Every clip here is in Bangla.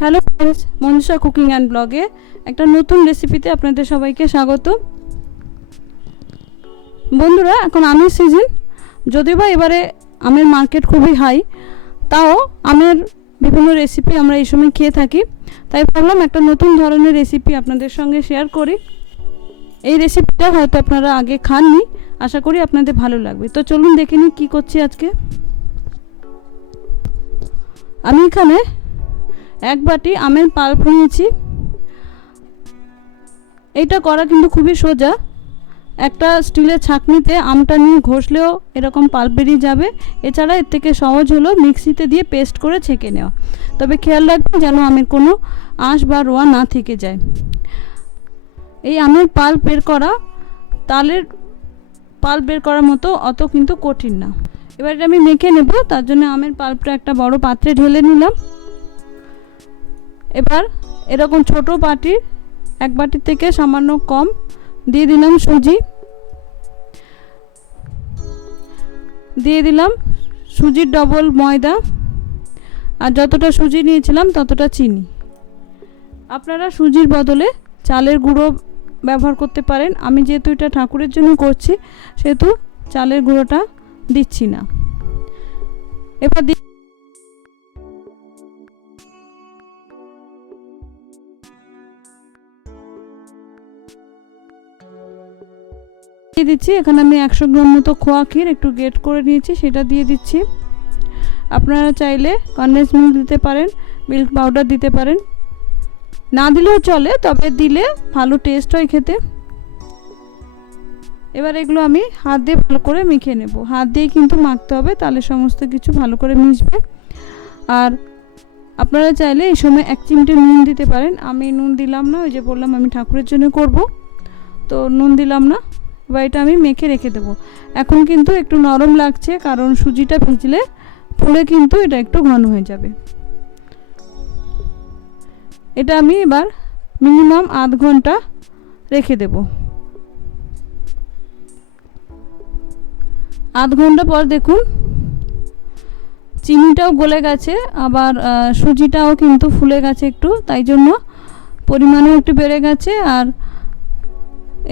Hello friends, Manisha cooking and ব্লগে একটা নতুন রেসিপিতে আপনাদের সবাইকে স্বাগত। বন্ধুরা, এখন আমের সিজন, যদিও বা এবারে আমের মার্কেট খুবই হাই, তাও আমের বিভিন্ন রেসিপি আমরা এই সময় খেয়ে থাকি। তাই ভাবলাম একটা নতুন ধরনের রেসিপি আপনাদের সঙ্গে শেয়ার করি। এই রেসিপিটা হয়তো আপনারা আগে খাননি, আশা করি আপনাদের ভালো লাগবে। তো চলুন দেখে নিই কী করছি আজকে। আমি এখানে এক বাটি আমের পাল্প নিয়েছি। এইটা করা কিন্তু খুবই সোজা। একটা স্টিলের ছাঁকনিতে আমটা নিয়ে ঘষলেও এরকম পাল্প বেরিয়ে যাবে। এছাড়া এর থেকে সহজ হলো মিক্সিতে দিয়ে পেস্ট করে ছেঁকে নেওয়া। তবে খেয়াল রাখবেন যেন আমের কোনো আঁশ বা রোয়া না থেকে যায়। এই আমের পাল্প বের করা তালের পাল্প বের করার মতো অত কিন্তু কঠিন না। এবার এটা আমি মেখে নেব, তার জন্য আমের পাল্পটা একটা বড় পাত্রে ঢেলে নিলাম। এবার এরকম ছোট বাটির এক বাটির থেকে সামান্য কম দিয়ে দিলাম সুজি, দিয়ে দিলাম সুজির ডবল ময়দা, আর যতটা সুজি নিয়েছিলাম ততটা চিনি। আপনারা সুজির বদলে চালের গুঁড়ো ব্যবহার করতে পারেন। আমি যেহেতু এটা ঠাকুরের জন্য করছি সেহেতু চালের গুঁড়োটা দিচ্ছি না। এবার দিয়ে দিচ্ছি এখানে আমি 100 গ্রাম মতো খোয়া ক্ষীর একটু গ্রেট করে নিয়েছি, সেটা দিয়ে দিচ্ছি। আপনারা চাইলে কনডেন্স মিল্ক দিতে পারেন, মিল্ক পাউডার দিতে পারেন, না দিলেও চলে, তবে দিলে ভালো টেস্ট হয় খেতে। এবার এগুলো আমি হাত দিয়ে ভালো করে মেখে নেব। হাত দিয়ে কিন্তু মাখতে হবে, তাহলে সমস্ত কিছু ভালো করে মিশবে। আর আপনারা চাইলে এই সময় 1 চিমটে নুন দিতে পারেন। আমি নুন দিলাম না, ওই যে বললাম আমি ঠাকুরের জন্য করব, তো নুন দিলাম না। এবার এটা আমি মেখে রেখে দেবো। এখন কিন্তু একটু নরম লাগছে, কারণ সুজিটা ভিজলে ফুলে কিন্তু এটা একটু ঘন হয়ে যাবে। এটা আমি এবার মিনিমাম আধ ঘন্টা রেখে দেব। আধ ঘন্টা পর দেখুন চিনিটাও গলে গেছে, আবার সুজিটাও কিন্তু ফুলে গেছে একটু, তাই জন্য পরিমাণও একটু বেড়ে গেছে আর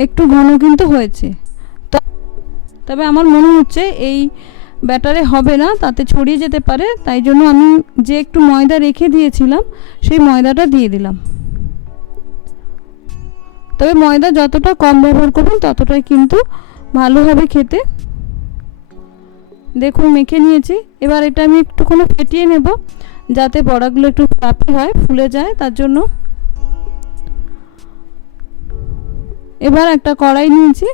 একটু ঘন কিন্তু হয়েছে। তবে আমার মনে হচ্ছে এই ব্যাটারে হবে না, তাতে ছড়িয়ে যেতে পারে, তাই জন্য আমি যে একটু ময়দা রেখে দিয়েছিলাম সেই ময়দাটা দিয়ে দিলাম। তবে ময়দা যতটা কম ব্যবহার করবেন ততটাই কিন্তু ভালো হবে খেতে। দেখুন মেখে নিয়েছি। এবার এটা আমি একটুখানি ফেটিয়ে নেব, যাতে বড়াগুলো একটু ফ্লাফি হয়, ফুলে যায়, তার জন্য। এবার একটা কড়াই নিয়েছি,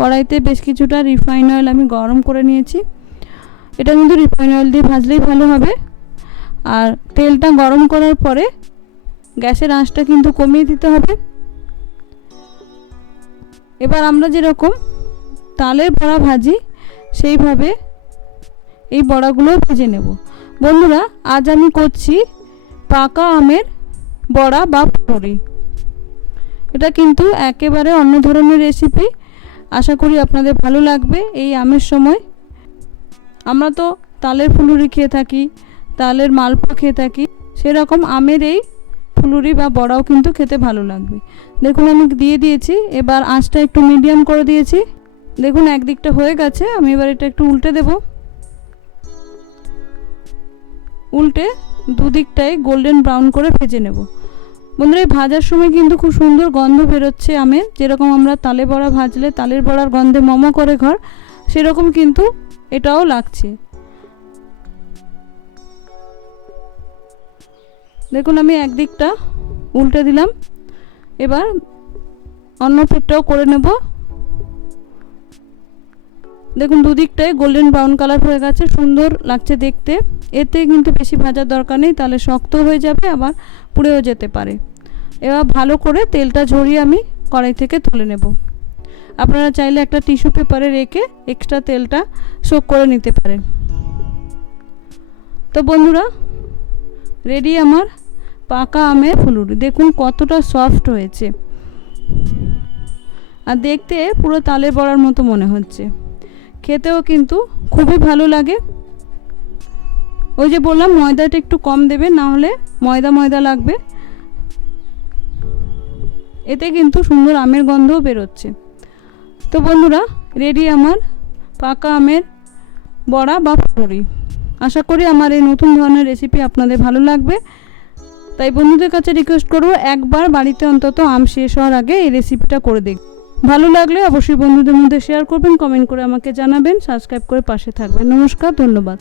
কড়াইতে বেশ কিছুটা রিফাইন অয়েল আমি গরম করে নিয়েছি। এটা কিন্তু রিফাইন অয়েল দিয়ে ভাজলেই ভালো হবে। আর তেলটা গরম করার পরে গ্যাসের আঁচটা কিন্তু কমিয়ে দিতে হবে। এবার আমরা যেরকম তালের বড়া ভাজি সেইভাবে এই বড়াগুলো ভেজে নেব। বন্ধুরা, আজ আমি করছি পাকা আমের বড়া বা ফুলুরি। এটা কিন্তু একেবারে অন্য ধরনের রেসিপি, আশা করি আপনাদের ভালো লাগবে। এই আমের সময় আমরা তো তালের ফুলুরি খেয়ে থাকি, তালের মালপোয়া খেয়ে থাকি, সেরকম আমের এই ফুলুরি বা বড়াও কিন্তু খেতে ভালো লাগবে। দেখুন আমি দিয়ে দিয়েছি। এবার আঁচটা একটু মিডিয়াম করে দিয়েছি। দেখুন একদিকটা হয়ে গেছে, আমি এবার এটা একটু উল্টে দেব। উল্টে দুদিকটাই গোল্ডেন ব্রাউন করে ভেজে নেব। বন্ধুরা, এই ভাজার সময় কিন্তু খুব সুন্দর গন্ধ বেরোচ্ছে আমের, যেরকম আমরা তালে বড়া ভাজলে তালের বড়ার গন্ধে মমো করে ঘর, সেরকম কিন্তু এটাও লাগছে। দেখুন আমি একদিকটা উল্টে দিলাম, এবার অন্য পিঠটাও করে নেব। দেখুন দুদিকটাই গোল্ডেন ব্রাউন কালার হয়ে গেছে, সুন্দর লাগছে দেখতে। এতে কিন্তু বেশি ভাজার দরকার নেই, তাহলে শক্ত হয়ে যাবে, আবার পুড়েও যেতে পারে। এবার ভালো করে তেলটা ঝরিয়ে আমি কড়াই থেকে তুলে নেব। আপনারা চাইলে একটা টিস্যু পেপারে রেখে এক্সট্রা তেলটা সোক করে নিতে পারেন। তো বন্ধুরা, রেডি আমার পাকা আমের ফুলুরি। দেখুন কতটা সফট হয়েছে, আর দেখতে পুরো তালের বড়ার মতো মনে হচ্ছে, খেতেও কিন্তু খুবই ভালো লাগে। ওই যে বললাম ময়দাটা একটু কম দেবে, না হলে ময়দা ময়দা লাগবে। এতে কিন্তু সুন্দর আমের গন্ধও বেরোচ্ছে। তো বন্ধুরা, রেডি আমার পাকা আমের বড়া বা ফুলুরি। আশা করি আমার এই নতুন ধরনের রেসিপি আপনাদের ভালো লাগবে। তাই বন্ধুদের কাছে রিকোয়েস্ট করব, একবার বাড়িতে অন্তত আম শেষ হওয়ার আগে এই রেসিপিটা করে দেখ। ভালো লাগলে অবশ্যই বন্ধুদের মধ্যে শেয়ার করবেন, কমেন্ট করে আমাকে জানাবেন, সাবস্ক্রাইব করে পাশে থাকবেন। নমস্কার, ধন্যবাদ।